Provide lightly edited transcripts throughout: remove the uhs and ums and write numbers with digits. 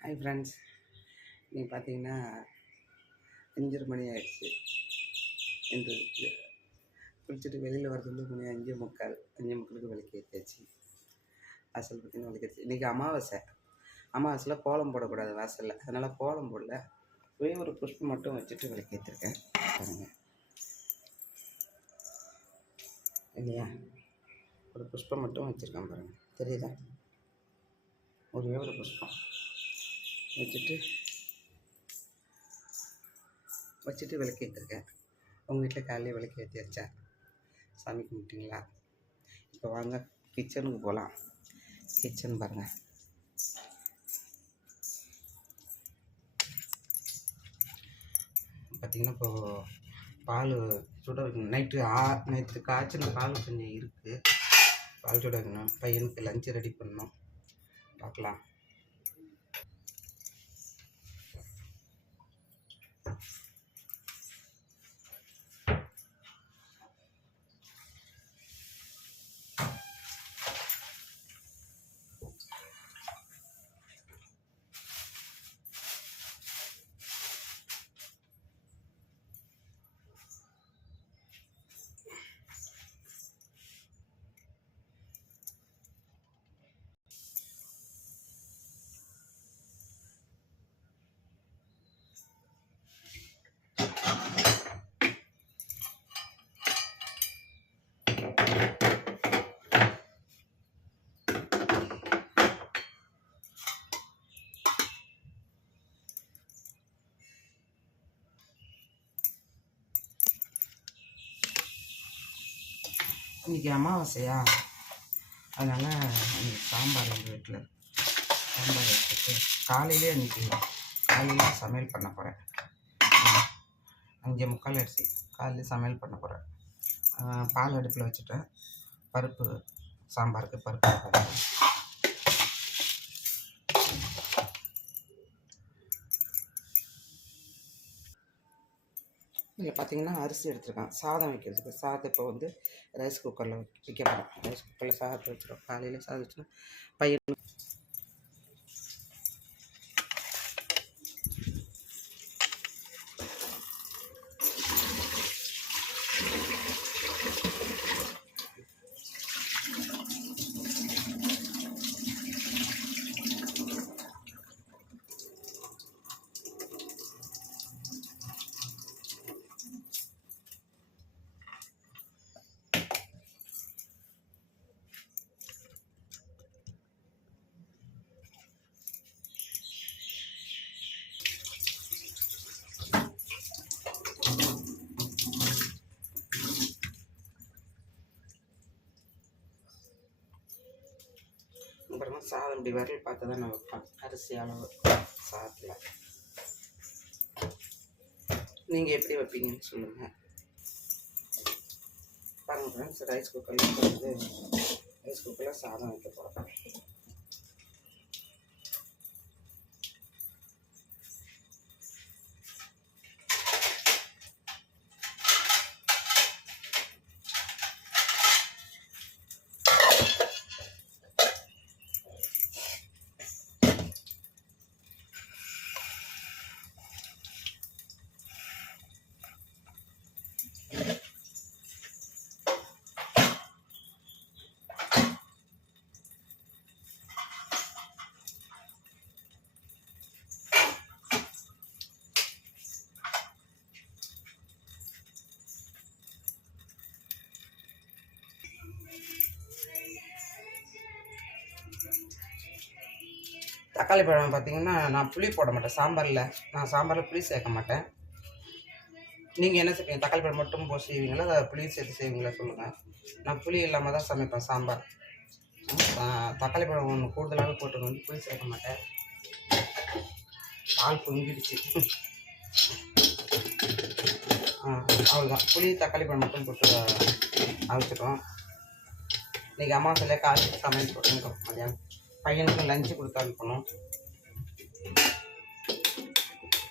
Hi friends, நீங்கள் பார்த்தீங்கன்னா 5:30 மணி ஆகிடுச்சு. என்று குளிச்சுட்டு வெளியில் வரதுலேருந்து மணி 5:45 5:45 விளக்கு ஏற்றியாச்சு. வாசல் பார்த்தீங்கன்னா விளக்கேற்றி. இன்றைக்கி அமாவாசையில் கோலம் போடக்கூடாது வாசலில், அதனால் கோலம் போடல. ஒரே ஒரு புஷ்பம் மட்டும் வச்சுட்டு விளக்கேற்றிருக்கேன் பாருங்கள். இல்லையா, ஒரு புஷ்பம் மட்டும் வச்சுருக்கேன் பாருங்கள், தெரியுதா? ஒரே ஒரு புஷ்பம் வச்சுட்டு விளக்கேற்றிருக்கேன். உங்கள் வீட்டில் காலையில் விளக்கு ஏற்றியாச்சா? சாமி கும்பிட்டீங்களா? இப்போ வாங்க கிச்சனுக்கு போகலாம். கிச்சன் பாருங்கள். பார்த்திங்கன்னா இப்போது பால் சுட வைக்கணும். நேற்று காய்ச்சின பால் கொஞ்சம் இருக்குது, பால் சுட வைக்கணும். பையனுக்கு லஞ்சு ரெடி பண்ணணும். பார்க்கலாம். இன்றைக்கி அமாவாசையா, அதனால் இன்றைக்கி சாம்பார் எங்கள் வீட்டில் சாம்பார் வச்சுட்டு காலையிலே சமையல் பண்ண போகிறேன். 5:45 அரிசி காலையில் சமையல் பண்ண போகிறேன். பால் அடுப்பில் வச்சுட்டேன். பருப்பு சாம்பாருக்கு பருப்பு இங்கே பார்த்தீங்கன்னா அரிசி எடுத்துருக்கேன் சாதம் வைக்கிறதுக்கு. சாதத்தை இப்போ ரைஸ் குக்கரில் வைக்க போகிறேன். ரைஸ் குக்கரில் சாதத்தை வச்சுருவோம். காலையில் சாதம் வச்சுருவோம். பையன் சாதம் இப்படி வரல் பார்த்து தான் நான் வைப்பேன். அரிசி அளவு சாதத்தில் நீங்கள் எப்படி வைப்பீங்கன்னு சொல்லுங்கள். பாருங்கள் ஃப்ரெண்ட்ஸ், ரைஸ் குக்கரில் சாதம் வைக்க போகிறேன். தக்காளி பழம் பார்த்திங்கன்னா நான் புளி போட மாட்டேன் சாம்பாரில். நான் சாம்பாரில் புளி சேர்க்க மாட்டேன். நீங்கள் என்ன செய்வீங்க? தக்காளி பழம் மட்டும் போட்டு செய்வீங்களா, அதை புளி சேர்த்து செய்வீங்களா சொல்லுங்கள். நான் புளி இல்லாமல் தான் சமைப்பேன் சாம்பார். தக்காளி பழம் ஒன்று கூடுதலாக போட்டு புளி சேர்க்க மாட்டேன். பால் பொங்கிடுச்சு. அவ்வளோதான், புளி தக்காளி பழம் மட்டும் போட்டு அழைச்சிட்டோம். இன்றைக்கி அமாவாசையில் காலையில் சமையல் போட்டுங்க. மதியானம் பையனுக்கு லஞ்சு கொடுத்து அனுப்பணும்.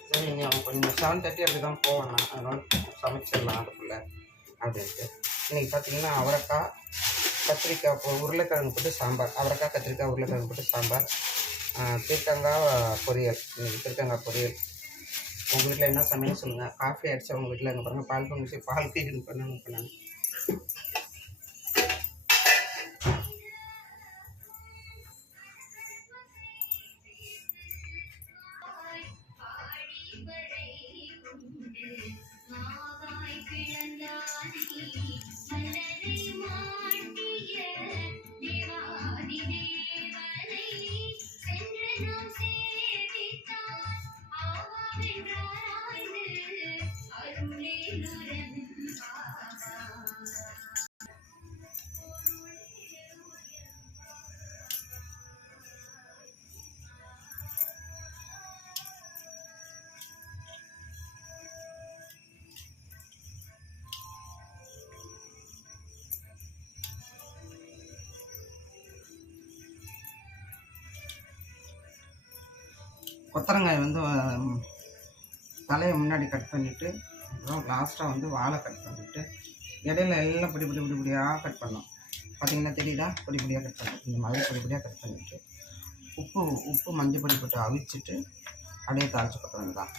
சரி, நீங்கள் கொஞ்சம் 7:30 அப்படி தான் போவேன். அதனால் சமைச்சிடலாம் அதுக்குள்ளே அப்படின்ட்டு. இன்றைக்கி பார்த்தீங்கன்னா அவரைக்காய் கத்திரிக்காய் உருளைக்கிழங்கு போட்டு சாம்பார். அவரைக்காய் கத்திரிக்காய் உருளைக்கிழங்கு போட்டு சாம்பார். பீர்க்கங்காய் பொரியல். இன்னைக்கு பீர்க்கங்காய் பொரியல். உங்கள் வீட்டில் என்ன சமையல் சொல்லுங்கள். காஃபி அடித்தா உங்கள் வீட்டில் அங்கே பாருங்கள் பால் பொங்கி பால் கீழ் பண்ணணும் இப்போ நான். கொத்தரங்காய் வந்து தலையை முன்னாடி கட் பண்ணிவிட்டு அப்புறம் லாஸ்ட்டாக வந்து வாழை கட் பண்ணிவிட்டு இடையில எல்லாம் பொடியாக கட் பண்ணோம். பார்த்திங்கன்னா தெரியுதா? பொடியாக கட் பண்ணோம். இந்த மாதிரி பொடியாக கட் பண்ணிவிட்டு உப்பு மஞ்சள் பொடி போட்டு அவிச்சிட்டு அப்படியே தாளித்து கொட்ட வேண்டியதான்.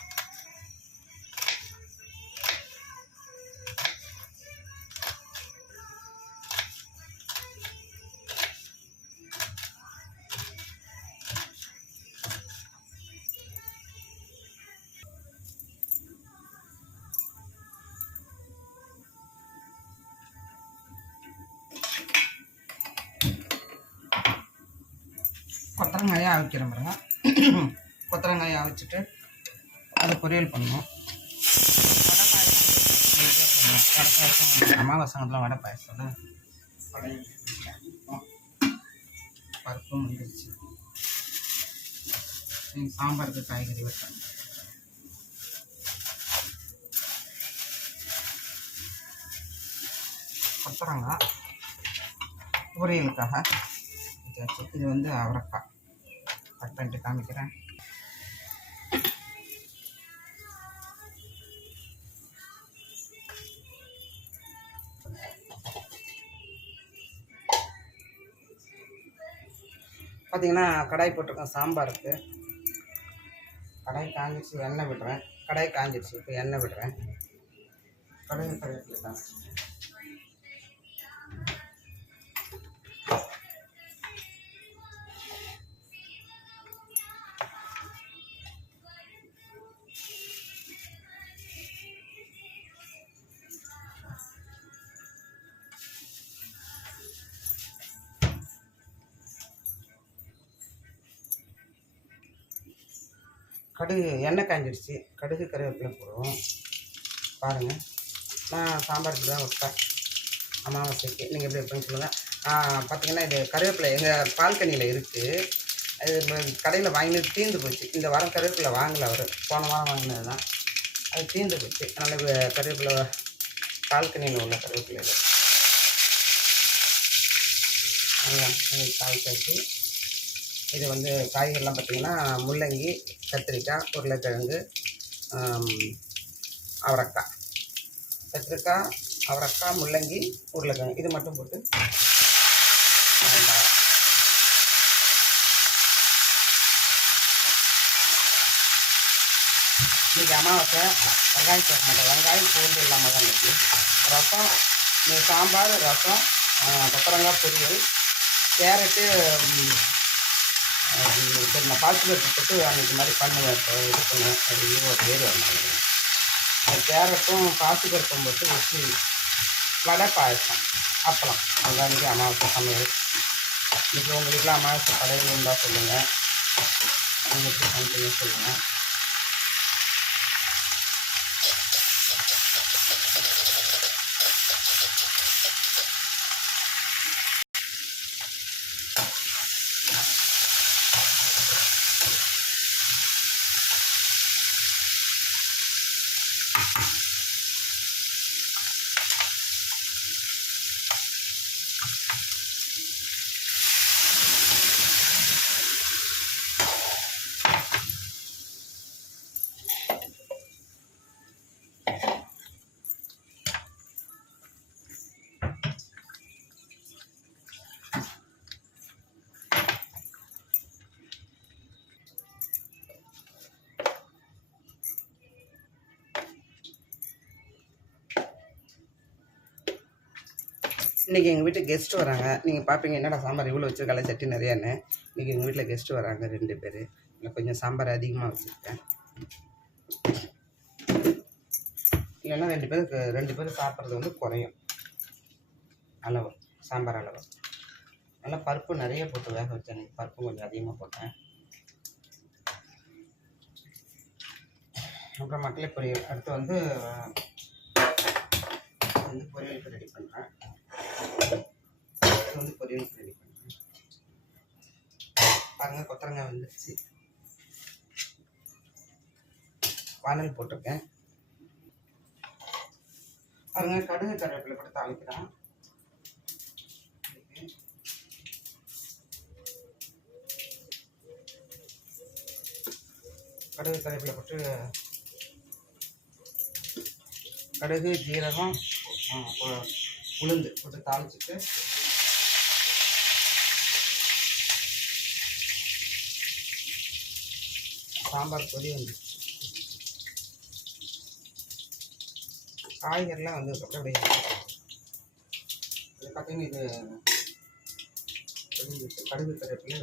கொத்தரங்காயை அவிக்கிறேன் பாருங்க. கொத்தரங்காயை அவிச்சிட்டு அதை பொரியல் பண்ணணும். வடை பாயசம் அமாவாசைலாம் வடை பாயசம் பருப்பும் வந்துருச்சு. நீங்கள் சாம்பாருக்கு காய்கறி வைப்பாங்க. கொத்தரங்காய் பொரியலுக்காக இது வந்து அவரைக்காய் கட் பண்ணிட்டு காமிக்கிறேன். பார்த்தீங்கன்னா கடாய் போட்டிருக்கேன் சாம்பாருக்கு. கடாய் காஞ்சிடுச்சு, எண்ணெய் விடுறேன். கடாய் காஞ்சிடுச்சு, இப்போ எண்ணெய் விடுறேன். கடாய் தான் கடுகு எண்ணெய் காஞ்சிடுச்சு. கடுகு கருவேப்பிலை போடுவோம். பாருங்கள், நான் சாம்பாருக்கு தான் வைப்பேன் அமாவாசைக்கு. நீங்கள் எப்படி வைப்பேன்னு சொல்லுங்கள். பார்த்தீங்கன்னா இது கருவேப்பிலை எங்கள் பால்கனியில் இருக்குது. அது கடையில் வாங்கினது தீர்ந்து போச்சு. இந்த வாரம் கருவேப்பிலை வாங்கலை அவர், போன வாரம் வாங்கினது தான். அது தீர்ந்து போச்சு. அதனால் கருவேப்பிலை பால்கனியில் உள்ள கருவேப்பிலை நல்லா காய்ச்சாச்சு. இது வந்து காய்கறிலாம் பார்த்திங்கன்னா முள்ளங்கி, கத்திரிக்காய், உருளைக்கிழங்கு, அவரைக்காய். கத்திரிக்காய், அவரைக்காய், முள்ளங்கி, உருளைக்கிழங்கு இது மட்டும் போட்டு இன்றைக்கி அமாவாசை. வெங்காயம் சேர்க்க மாட்டேன். வெங்காயம் பூண்டு இல்லாமல் தான் இன்றைக்கி. ரசம், சாம்பார், ரசம், கொத்தரங்காய் பொரியல், கேரட்டு. சரி, நான் பாசிப்பருப்பு போட்டு அன்றைக்கி மாதிரி பண்ணுவேன். இப்போ இது பண்ணுவேன். அது ஒரு பேர் வரணும். கேரட்டும் பாசிப்பருப்பும் போட்டு வச்சு வடை பாயசம், அப்பளம். அதுதான் இன்றைக்கி அமாவாசை சமையல். இன்றைக்கி உங்கள் வீட்டில் அமாவாசை படையல் இருந்தால் சொல்லுங்கள். நீங்கள் எப்படி சமைக்கணும்னு சொல்லுங்கள். இன்றைக்கி எங்கள் வீட்டுக்கு கெஸ்ட்டு வராங்க. நீங்கள் பார்ப்பீங்க என்னடா சாம்பார் இவ்வளோ வச்சுருக்கால சட்டி நிறையான்னு. இன்றைக்கி எங்கள் வீட்டில் கெஸ்ட்டு வராங்க 2 பேர். இல்லை கொஞ்சம் சாம்பார் அதிகமாக வச்சுருக்கேன். இல்லைன்னா 2 பேர் சாப்பிட்றது வந்து குறையும் அளவு, சாம்பார் அளவு. நல்லா பருப்பு நிறைய போட்டு வேக வச்சேன். பருப்பு கொஞ்சம் அதிகமாக போட்டேன். அப்புறம் மக்களே பொரியல் அடுத்து வந்து பொரியலுக்கு ரெடி பண்ணுறேன். பொரியலுக்கு ரெடி பண்ணுறேன். பாருங்கள், கொத்தரங்காய் வந்துடுச்சு. வானல் போட்டிருக்கேன். பாருங்கள், கடுகு கருவேப்பிலை போட்டு தாளிக்கிறேன். கடுகு கருவேப்பிலை போட்டு கடுகு ஜீரகம் உளுந்து போட்டு தாளிச்சிட்டு சாம்பார் பொடி வந்துச்சு. காய்கறிலாம் வந்ததுக்கப்புறம் அப்படியே இது பார்த்தீங்கன்னா இது கடுகு கருவேப்பிலை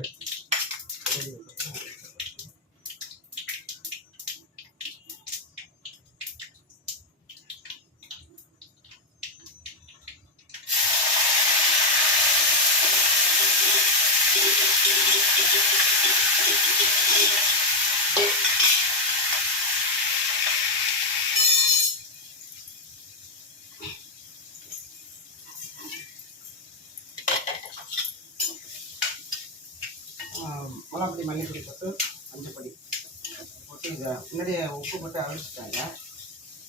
மிளகாப்பொடி மல்லிப்பொடி போட்டு மஞ்சப்பொடி போட்டு இதை முன்னாடியே உப்பு போட்டு அரைச்சிட்டாங்க.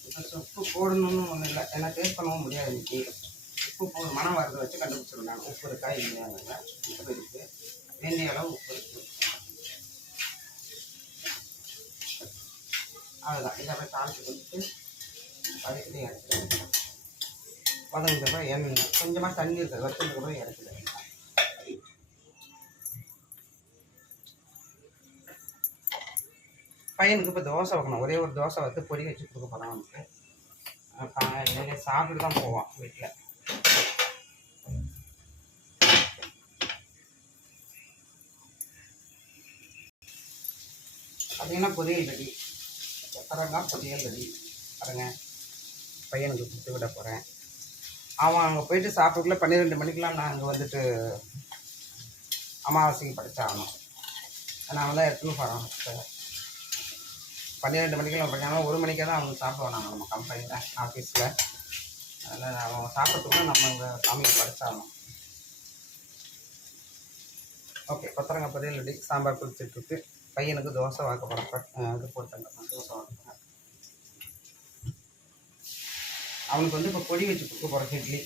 இப்போ உப்பு போடணும்னு ஒன்றும் இல்லை, ஏன்னா டேஸ்ட் பண்ணவும் முடியாது. இன்றைக்கி உப்பு போடு மனம் வரதை வச்சு கண்டுபிடிச்சிருந்தாங்க உப்பு இருக்கா இல்லையாங்க. உப்பு இருக்குது, வேண்டிய அளவு உப்பு இருக்குது. அவ்வளோதான். இதை அப்படியே தாளித்து கொடுத்து வதக்கிட்டு இறக்கிடுவேன். வதங்கிட்டப்ப எண்ணெய் கொஞ்சமாக தண்ணி இருக்குது, வச்சுட்டு கூட இறக்கிடுவேன். பையனுக்கு இப்போ தோசை வைக்கணும். ஒரே ஒரு தோசை வந்து பொரி வச்சு கொடுக்க போகிறான். அவனுக்கு சாப்பிட்டு தான் போவான் வீட்டில். பார்த்தீங்கன்னா பொரியல் ரெடி, கொத்தரங்காய் பொரியல் ரெடி. பாருங்க, பையனுக்கு கொடுத்து விட போகிறேன். அவன் அங்கே போயிட்டு சாப்பிட்டுக்குள்ள 12 மணிக்கெலாம் நான் அங்கே வந்துட்டு அமாவாசைக்கு படித்தாகணும். நான் தான் எடுத்துன்னு போகிறேன். 12 மணிக்கெல்லாம் படித்தாங்கன்னா 1 மணிக்கே தான் அவங்க சாப்பிடுவாங்க நம்ம கம்பெனியில் ஆஃபீஸில். அதில் அவங்க சாப்பிட்றதுக்குள்ள நம்ம இங்கே சாமிக்கு படித்தாகணும். ஓகே, கொத்தரங்காய் பொரியல் ரெடி. சாம்பார் குடிச்சிட்ருக்கு. பையனுக்கு தோசை வாக்க போகிறேன். இது போட்டாங்க, தோசை வாக்க போகிறேன். அவனுக்கு வந்து இப்போ பொடி வச்சு கொடுக்க போகிறேன், இட்லி.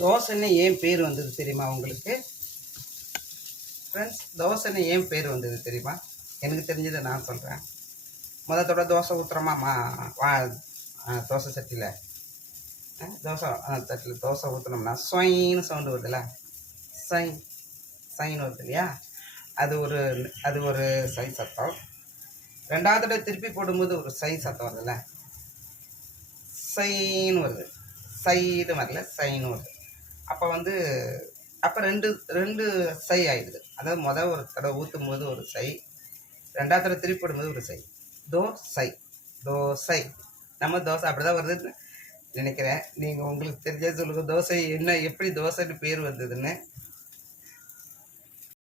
தோசைன்னு ஏன் பேர் வந்தது தெரியுமா உங்களுக்கு ஃப்ரெண்ட்ஸ்? தோசைன்னு ஏன் பேர் வந்தது தெரியுமா? எனக்கு தெரிஞ்சதை நான் சொல்கிறேன். முதத்தோட தோசை ஊற்றுறோமா தோசை சட்டியில். தோசை தட்டில் தோசை ஊற்றினோம்னா ஸ்வைன்னு சவுண்டு வருதுல்ல, சை சைன்னு வருது இல்லையா, அது ஒரு சை சத்தம். ரெண்டாவது தடவை திருப்பி போடும்போது ஒரு சை சத்தம் வருதுல்ல, சைன்னு வருது. சைடு வரல, சைன்னு வருது. அப்போ ரெண்டு ரெண்டு சை ஆயிடுது. அதாவது ஒரு தடவை ஊற்றும் போது ஒரு சை, ரெண்டாவது தடவை திருப்பி போடும்போது ஒரு சை. தோசை. நம்ம தோசை அப்படி தான் வருதுன்னு நினைக்கிறேன். நீங்கள் உங்களுக்கு தெரிஞ்ச சொல்லுங்கள், தோசை என்ன எப்படி தோசைன்னு பேர் வந்ததுன்னு.